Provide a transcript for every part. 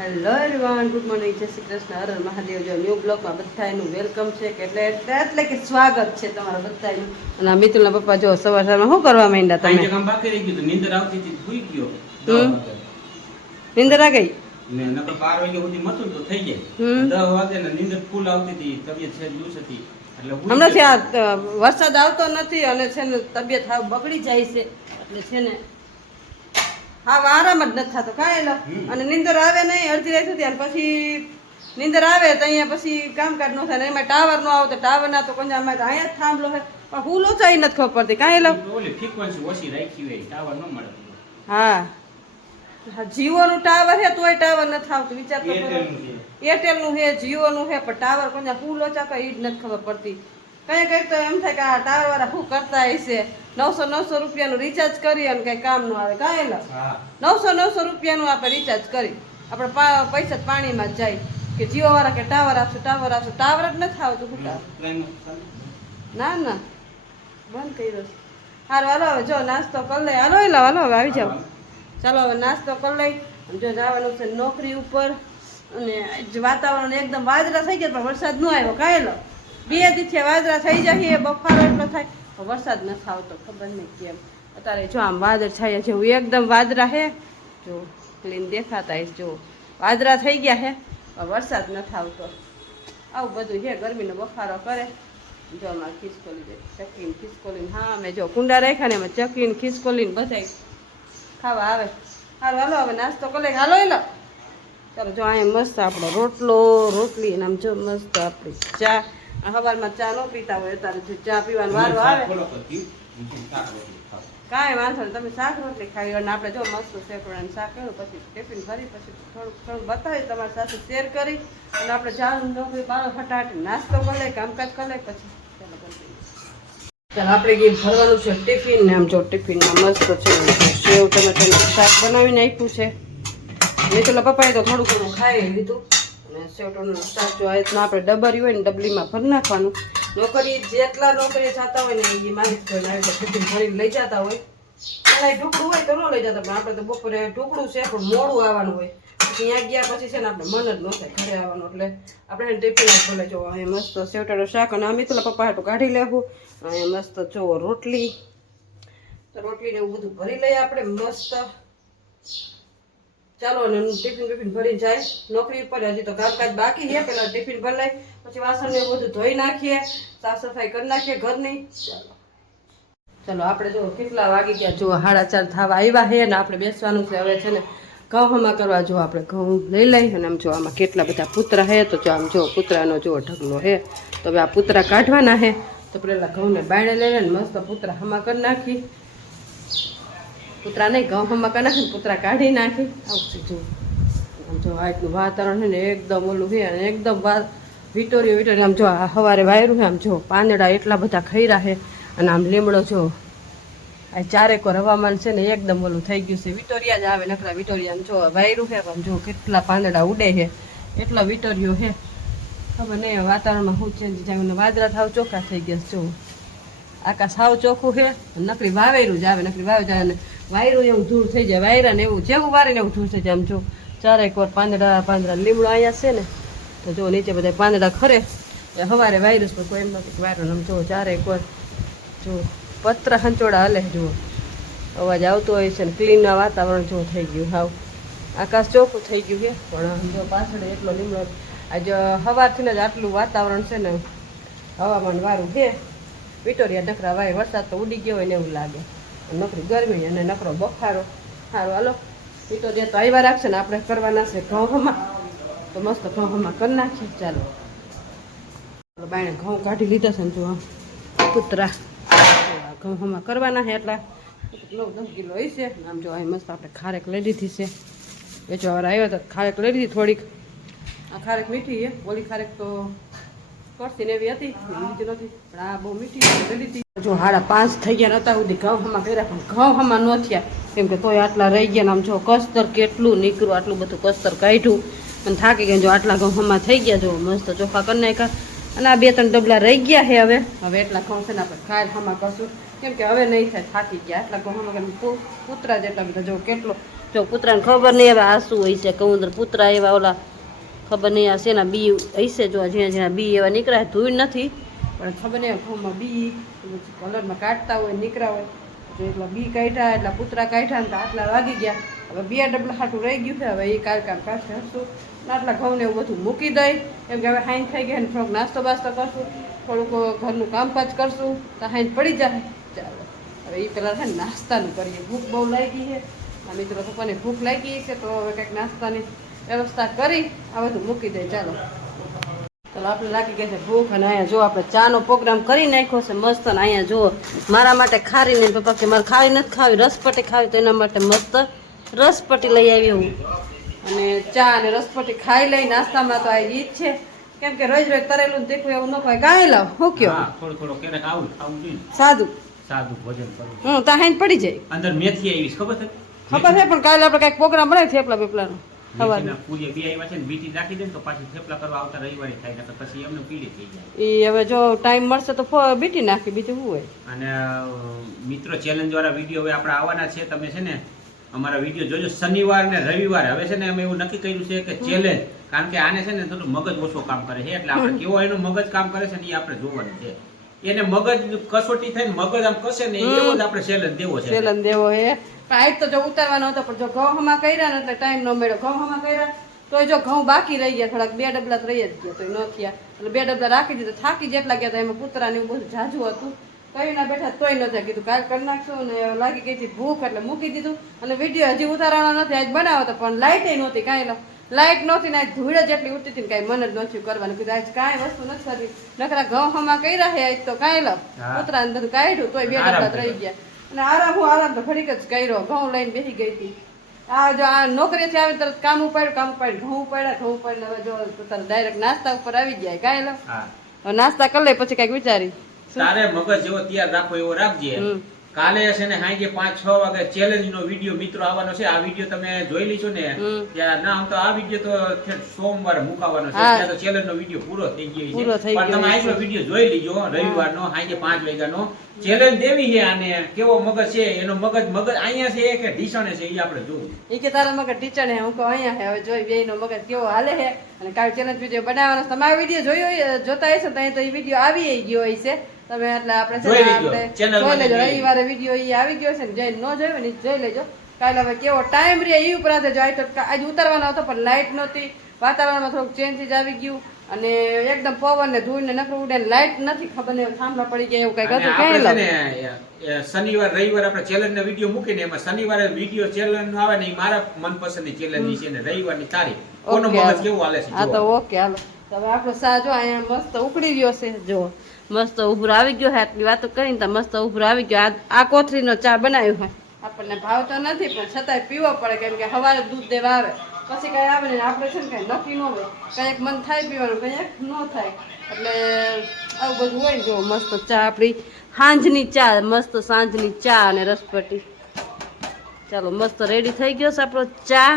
Hello everyone, good morning, જય શ્રી કૃષ્ણ, હર હર મહાદેવ. જો new બ્લોગમાં બધાનું વેલકમ છે કે એટલે કે સ્વાગત છે તમારા બધાનું. અને આ મિતુલના પપ્પા જો સવાર સવારમાં શું કરવા માંડ્યા તમે? કામ બાકી રહી ગયું, નીંદર આવતી હતી, ભૂઈ ગયો. નીંદર આ ગઈ ને નકર 12 વાગ્યા સુધી મતું તો થઈ જાય. 10 વાગે ને નીંદર ફૂલ આવતી હતી, તબિયત છે લૂસ હતી. એટલે હમણાંથી આ વરસાદ આવતો નથી અને છે ને તબિયત હાવ બગડી જાય છે. એટલે છે ને હા આરામ જ નથી થતો કાંઈ લો. અને નીંદર આવે નહીં અડધી રાત સુધી, અને પછી નીંદર આવે તો અહીંયા પછી કામકાજ ન થાય ને એમાં ટાવર ન આવે તો ટાવરના તો કોઈ અહીંયા જ થાંભલો છે પણ હું લોચાઈ નથી ખબર પડતી કાંઈ લો. ઓલી ફ્રીક્વન્સી ઓછી રાખી હોય, ટાવર ન મળે. હા જીઓનું ટાવર છે તોય ટાવર નથી આવતું. વિચાર તો એરટેલનું છે, જીઓનું છે, પણ ટાવર કોઈ હું લોચા કઈ જ નથી ખબર પડતી. કઈ કઈ તો એમ થાય કે આ ટાવર વાળા શું કરતા હશે, 900 રૂપિયાનું રિચાર્જ કરી અને કઈ કામ નું આવે કાંઈ લો. 900 રૂપિયાનું આપણે રિચાર્જ કરી આપણે પૈસા પાણીમાં જ જાય કે જીઓ વાળા કે ટાવર આપશું ટાવર આપશું, ટાવર જ નથી આવતું. શું ના ના બંધ કર્યો. સારું હાલો હવે જો નાસ્તો કરી લઈ. હાલો હાલો હવે આવી જાવ. ચાલો હવે નાસ્તો કરી લઈ. જો જવાનું છે નોકરી ઉપર. અને વાતાવરણ એકદમ વાદળા થઈ ગયા પણ વરસાદ ન આવ્યો કાંઈ લો. 2 દિવસથી વાદળા થઈ જાય, બફારો એટલો થાય પણ વરસાદ નથી આવતો. ખબર નહીં કેમ. અત્યારે જો આમ વાદળ છાયા જેવું એકદમ વાદળા હે, જો ક્લીન દેખાતા હે. જો વાદળા થઈ ગયા હે પણ વરસાદ નથી આવતો. આવું બધું છે, ગરમીનો બફારો કરે. જો અમારે ખિસકોલી ચકીને ખિસકોલીને હા અમે જો કુંડા રાખ્યા ને એમાં ચકીને ખિસકોલીને બધા ખાવા આવે. સારું હાલો હવે નાસ્તો કરી હાલો લો. ચાલો જો અહીંયા મસ્ત આપણો રોટલો રોટલી અને આમ જો મસ્ત આપણી ચા. સવારમાં ચા ન પીતા હોય અત્યારે ચા પીવાનો વારો આવે કાંઈ વાંધો નહીં, તમે શાક રોટલી ખાવી. અને આપણે જો મસ્ત શેકવાનું શાક કર્યું પછી ટિફિન ભરી પછી થોડુંક બતાવી તમારી સાથે શેર કરી અને આપણે ચા નોકરી બાળો ફટાટ નાસ્તો કરી લે કામકાજ કરી લે પછી ચાલો આપણે ગઈ ભરવાનું છે ટિફિન ને. આમ જો ટિફિનમાં મસ્ત છે સેવ ટમેટાનું શાક બનાવીને આપ્યું છે. મિતુલના પપ્પાએ તો થોડું ઘણું ખાઈ લીધું. અને સેવ ટમેટાનું શાક જો આ રીતના આપણે ડબરી હોય ને ડબલીમાં ભરી નાખવાનું. નોકરી જેટલા નોકરી જતા હોય ને એ માલિક કરીને આવી ટિફિન ભરીને લઈ જતા હોય. પેલા ઢોકળું હોય તો ન લઈ જતા પણ આપણે તો બપોરે ઢોકળું છે પણ મોડું આવવાનું હોય પછી ત્યાં ગયા પછી છે ને આપણે મન જ ન થાય ઘરે આવવાનું. એટલે આપણે ટિફિન જ ભલે જો અહીંયા મસ્ત સેવ ટમેટાનું શાક અને મિતુલના પપ્પા હાટું કાઢી લેવું. અહીંયા મસ્ત જો રોટલી તો રોટલીને એવું બધું ભરી લઈએ આપણે મસ્ત. ચાલો ને ટિફિન ભરી જાય નોકરી ઉપર. હજી તો કામકાજ બાકી છે, પેલા ટિફિન ભરી લઈ પછી વાસણ ને બધું ધોઈ નાખીએ, સાફ સફાઈ કરી નાખીએ ઘરની. ચાલો આપણે જો કેટલા વાગી ગયા જો 4:30 થવા આવ્યા છે ને આપણે બેસવાનું છે હવે છે ને ઘઉંમાં કરવા. જો આપણે ઘઉં લઈ લઈ અને આમ જો આમાં કેટલા બધા પૂતરા છે તો જો આમ જો પૂતરાનો જો ઢગલો છે તો હવે આ પૂતરા કાઢવાના છે. તો પેલા ઘઉંને બાયણે લઈ લે ને મસ્ત પૂતરા હમા કરી નાખી. પૂતરા નહીં ઘઉં હમા કરી નાખી પૂતરા કાઢી નાખી. આવું જો આમ જો આટલું વાતાવરણ છે ને એકદમ ઓલું છે અને એકદમ વિટોરિયો આમ જો આ સવારે વાયરું છે. આમ જો પાંદડા એટલા બધા ખૈરા છે અને આમ લીમડો જો આ ચારેકોર હવામાન છે ને એકદમ ઓલું થઈ ગયું છે. વિટોરિયા જ આવે નકરા વિટોરિયા જો વાયરું છે આમ જો કેટલા પાંદડા ઉડે છે એટલો વિટોરિયો છે. ખબર નહીં વાતાવરણમાં શું ચેન્જ થાય ને વાદળા થાવ ચોખ્ખા થઈ ગયા. જો આકાશ સાવ ચોખ્ખું છે, નકરી વાવેરું જ આવે નકરી વાવે જાય અને વાયરું એવું ધૂળ થઈ જાય. વાયરા ને એવું જેવું વારે ને એવું ધૂળ થઈ જાય. આમ જો ચારેકોર પાંદડા લીમડો અહીંયા છે ને તો જો નીચે બધા પાંદડા ખરે એ સવારે વાયરસ પર કોઈ એમ નથી વાયરો આમ જો ચારેકોર જો પત્ર હંચોડા હલે જુઓ અવાજ આવતો હોય છે ને ક્લીન વાતાવરણ જો થઈ ગયું હાવ આકાશ ચોખ્ખું થઈ ગયું છે. પણ જો પાછળ એટલો લીમડો આજે સવારથી જ આટલું વાતાવરણ છે ને હવામાન વાળું છે. વિટોરિયા નકરા વાય વરસાદ તો ઉડી ગયો હોય ને એવું લાગે, નકરી ગરમી અને નકરો બફારો. સારું હાલો વિટોરિયા તો આવ્યા રાખશે ને આપણે કરવાના છે ઘઉં હમા તો મસ્ત ઘઉં હમા કરી નાખીએ. ચાલો બાયણે ઘઉં કાઢી લીધા છે ને જો પુતરા ઘઉં હમા કરવાના છે એટલા 9-10 કિલો હોય છે. આમ જો અહીં મસ્ત આપણે ખારેક લઈ લીધી છે. વેચવાવાળા આવ્યો તો ખારેક લઈ લીધી થોડીક. આ ખારેક મીઠી છે, ઓલી ખારેક તો કરતી ને એવી હતી લીધી નહોતી પણ આ બહુ મીઠી લઈ લીધી. જો 5:30 થઈ ગયા નતા સુધી ઘઉં હમા કર્યા પણ ઘઉં હમા ન થયા કેમ કે તોય આટલા રહી ગયા. આમ જો કસ્તર કેટલું નીકળ્યું, આટલું બધું કસ્તર કાઢ્યું અને થાકી ગયા. જો આટલા ઘઉં હમા થઈ ગયા જો મસ્ત ચોખા કરી નાખ્યા અને આ 2-3 ડબલા રહી ગયા છે. હવે એટલા ઘઉં છે ને આપણે ખાયર હમા કરશું કેમ કે હવે નહીં થાય થાકી ગયા. આટલા ઘઉં હમા પૂતરા જેટલા બધા જો કેટલો જો કૂતરાને ખબર નહીં હવે આ શું હોય છે કઉંદર કૂતરા એવા ઓલા ખબર નહીં આ શેના બી હશે જો જ્યાં જ્યાં બી એવા નીકળ્યા ધૂળ નથી પણ ખબર નહીં ઘઉંમાં બી કલરમાં કાઢતા હોય નીકળ્યા હોય તો એટલા બી કાઢ્યા એટલા કૂતરા કાઢ્યા ને તો આટલા વાગી ગયા હવે 2 ડબલા હાટું રહી ગયું છે હવે એ કામ કાઢશે હશું ને આટલા ઘઉં ને એવું બધું મૂકી દઈ કેમ કે હવે હાઈન થઈ ગયા ને થોડોક નાસ્તો બાસ્તો કરશું થોડુંક ઘરનું કામકાજ કરશું તો હાઈન પડી જાય ચાલો હવે એ પહેલાં છે ને નાસ્તાનું કરીએ ભૂખ બહુ લાગી છે આ મિત્રો પપ્પાને ભૂખ લાગી છે તો હવે કંઈક નાસ્તાની વ્યવસ્થા કરી આ બધું મૂકી દે ચાલો ચાલો આપણે લાગી ગયા છે ભૂખ અને અહીંયા જો આપણે ચાનો પ્રોગ્રામ કરી નાખ્યો છે મસ્ત અને અહીંયા જુઓ મારા માટે ખારી ને પપ્પા કે મારે ખારી નથી ખાવી રસપટી ખાવી તો એના માટે મસ્ત રસપટી લઈ આવી હું અને ચા અને રસપટી ખાઈ લઈ નાસ્તામાં તો આ ઈ જ છે કેમ કે રોજ રોજ તરેલું તીખું એવું ન ખાય ગાય લાવ હું કયો થોડું થોડું ક્યારેક આવું ખાવું જોઈએ સાદું સાદું ભોજન કરવું તા હાઈન પડી જાય અંદર મેથી આવી ખબર છે ખબર છે પણ કાલે આપણે કઈક પ્રોગ્રામ બનાવી થેપલા બેપલાનો મેથીના પૂરી બે આવ્યા છે ને બીટી રાખી દે ને તો પાછી થેપલા કરવા આવતા રવિવારે થાય ને પછી એમને પીડી થઈ જાય એ હવે જો ટાઈમ મળશે તો બીટી નાખી બીજું શું હોય અને મિત્રો ચેલેન્જ વાળા વિડીયો હવે આપણે આવવાના છે તમે છે ને અમારા વિડીયો જોજો શનિવાર ને રવિવારે હવે છે ને અમે એવું નક્કી કર્યું છે કે ચેલેન્જ કારણ કે આને છે ને થોડું મગજ ઓછો કામ કરે છે એટલે આપણે કેવો એનું મગજ કામ કરે છે ને એ આપણે જોવાનું છે એને મગજ કસોટી થઈને મગજ આમ કશે ને એવો જ આપણે ચેલેન્જ દેવો છે ચેલેન્જ દેવો હે આજ તો જો ઉતારવાનો હતો પણ જો ઘઉં હમા કર્યા ને એટલે ટાઈમ ન મળ્યો ઘઉં હમા કર્યા તો જો ઘઉં બાકી રહી ગયા થોડાક 2 ડબલા તો રહી જ ગયા તો ન થયા એટલે 2 ડબલા રાખી દીધા થાકી જેટલા ગયા હતા એમાં કૂતરા ને એવું બધું જાજુ હતું કઈ ના બેઠા તોય ન થાય કીધું કાલ કરી નાખશું ને લાગી ગઈ હતી ભૂખ એટલે મૂકી દીધું અને વિડીયો હજી ઉતારવાનો નથી આજ બનાવો તો પણ લાઇટ નહોતી કાંઈ લાઇટ નહોતી ને આજ ધૂળ જેટલી ઉઠતી હતી ને કાંઈ મન જ નહોતું કરવાનું કીધું આજ કાંઈ વસ્તુ નથી થતી નકરા ઘઉં હમા કર્યા હે આજ તો કાંઈ લો કૂતરા ને બધું કાઢ્યું તોય 2 ડબલા રહી ગયા અને આરામ તો ઘડીક જ કર્યો ઘઉં લઈને બેસી ગઈ હતી આ જો આ નોકરીથી આવી તરત કામ ઉપાડ્યું ઘઉં ઉપાડ્યા હવે જો તરત ડાયરેક્ટ નાસ્તા ઉપર આવી જાય કાંઈ લો નાસ્તા કરી લે પછી કઈક વિચારી તારે મગજ જેવો તૈયાર રાખો એવો રાખજે કાલે છે ને સાંજે 5-6 વાગે ચેલેન્જ નો વિડીયો મિત્રો આવવાનો છે આ વિડીયો તમે જોઈ લીધો ને ત્યાં ના આમ તો આ વિડીયો તો સોમવારે મુકાવાનો છે ત્યાં તો ચેલેન્જ નો વિડીયો પૂરો થઈ ગયો છે પણ તમે આજનો વિડીયો જોઈ લીજો રવિવારનો સાંજે 5 વાગ્યાનો ચેલેન્જ દેવી છે આને કેવો મગજ છે એનો મગજ અહીંયા છે કે ઢીસણે છે એ આપણે જોવું એ કે તારા મગજ ઢીચણે હું કહું અહીંયા છે હવે જોઈ બેયનો મગજ કેવો હાલે છે અને કાલ ચેલેન્જ વિડીયો બનાવવાનો તમારો વિડીયો જોયો જોતા હશે તો એ વિડીયો આવી ગયો હશે તમે એટલે આપણે જોઈ લેજો રવિવારે વિડીયો એ આવી ગયો છે ને જઈને ન જોયો ને જોઈ લેજો કાલે હવે કેવો ટાઈમ રહે એ ઉપર જો આજ ઉતારવાનો હતો પણ લાઇટ નહોતી વાતાવરણમાં થોડુંક ચેન્જીસ આવી ગયું અને એકદમ પવન ને ધૂળ ને નકરું ઉડે લાઇટ નથી ખબર ને થાંભલા પડી ગયા એવું કઈક હતું કઈ શનિવાર રવિવાર આપણે ચેલેન્જ નો વિડીયો મૂકીને એમાં શનિવારે વિડીયો ચેલેન્જ મારા મનપસંદની ચેલેન્જ છે ને રવિવારની તારીખ કોનો મગજ કેવું હાલે છે હા તો ઓકે હાલો હવે આપણો સા જો અહીંયા મસ્ત ઉકળી રહ્યો છે જો મસ્ત ઉભરો આવી ગયો હે આટલી વાતો કરીને તો મસ્ત ઉભરો આવી ગયો આ કોથળીનો ચા બનાવ્યો હોય આપણને ભાવતો નથી પણ છતાંય પીવો પડે કેમ કે સવારે દૂધ દેવા આવે પછી કઈ આવે ને આપણે છે ને કઈ નક્કી ન હોય કંઈક મન થાય પીવાનું કંઈક ન થાય એટલે આવું બધું હોય ને જો મસ્ત ચા આપણી સાંજની ચા મસ્ત સાંજની ચા અને રસપટી ચાલો મસ્ત રેડી થઈ ગયો છે આપણો ચા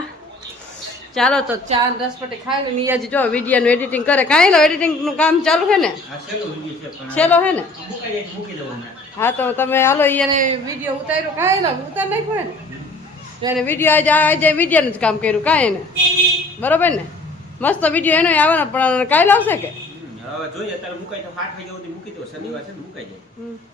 ચાલો તો ચા અને રસપટી ખાઈ લે મિયાજી જો વિડીયોનું એડિટિંગ કરે કાંઈ લો એડિટિંગનું કામ ચાલુ છે ને છેલ્લો છે ને હા તો તમે હાલો એને વિડીયો ઉતાર્યો કાંઈ લો ઉતાર નાખ્યો હે ને તો એને વિડીયો આજે વિડીયોનું જ કામ કર્યું કાંઈ એને બરોબર ને મસ્ત વિડીયો એનો આવવાનો પણ કાંઈ લાવશે કે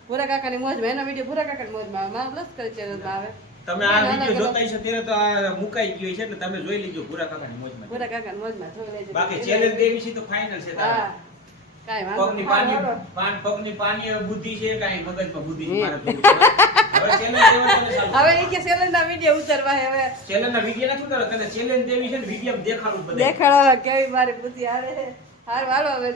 ભૂરા કાકાની મોજમાં એનો વિડીયો ભૂરા કાકાની મોજમાં આવે મારા પ્લસ કરી ચેનલમાં આવે તમે આ વિડિયો જોતા હશો ત્યારે તો આ મુકાઈ ગયો છે એટલે તમે જોઈ લેજો ભૂરા કાકાની મોજમાં જોઈ લેજો બાકી ચેલેન્જ દેવી છે તો ફાઇનલ છે તારા હા કાઈ વાંધો પગની પાણી બુદ્ધિ છે કાઈ મગજમાં બુદ્ધિ છે મારે હવે ચેલેન્જ દેવાનું હવે એ કે ચેલેન્જ ના વિડિયો ઉતારવા હવે ચેલેન્જ ના વિડિયો નથી ઉતારવા તને ચેલેન્જ દેવી છે ને વિડિયો દેખાડવું બધે દેખાડવા કેવી મારી બુદ્ધિ આવે છે હાર વાળો હવે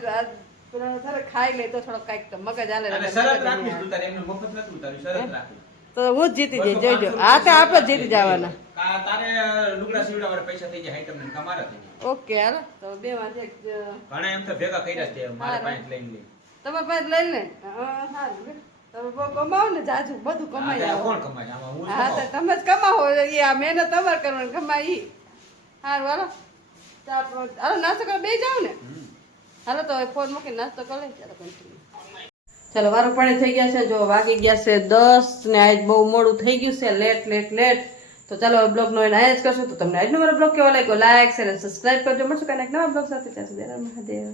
થોડો ખાઈ લે તો થોડો કાઈક તો મગજ હાલે અને શરત રાખવી તું તારે એમને મફત નથી ઉતારી શરત રાખવી તો હું જ જીતી જઈ જોજો આ તો આપણે જીતી જવાના તારે લુગડા સીવડાવાળા પૈસા થઈ જાય આઈટમ ને તમારા થઈ જાય ઓકે હાલો તો બે માં એક ઘણા એમ તો ભેગા કર્યા છે મારા પાસે લઈને લે તમારા પાસે લઈ લે સારું તમે બહુ કમાવો ને જાજુ બધું કમાઈ આવો કોણ કમાય આમાં હું હા તો તમે જ કમાવો એ આ મહેનત તમારે કરવાની કમાઈ સારું હાલો હાલો નાસ્તો કરવા બે જાવ ને હાલો તો ફોન મૂકીને નાસ્તો કરી લે ચાલો કન્ટિન્યુ ચાલો વારો પાણી થઈ ગયા છે જો વાગી ગયા છે 10 ને આજ બહુ મોડું થઈ ગયું છે લેટ તો ચાલો બ્લોગનો એને અહીંયા જ કરશું. તો તમને આજનો મારો બ્લોગ કેવો લાગ્યો લાઈક શેર અને સબસ્ક્રાઇબ કરજો. મળશું કાંઈક નવા બ્લોગ સાથે. ત્યાં સુધી મહાદેવ.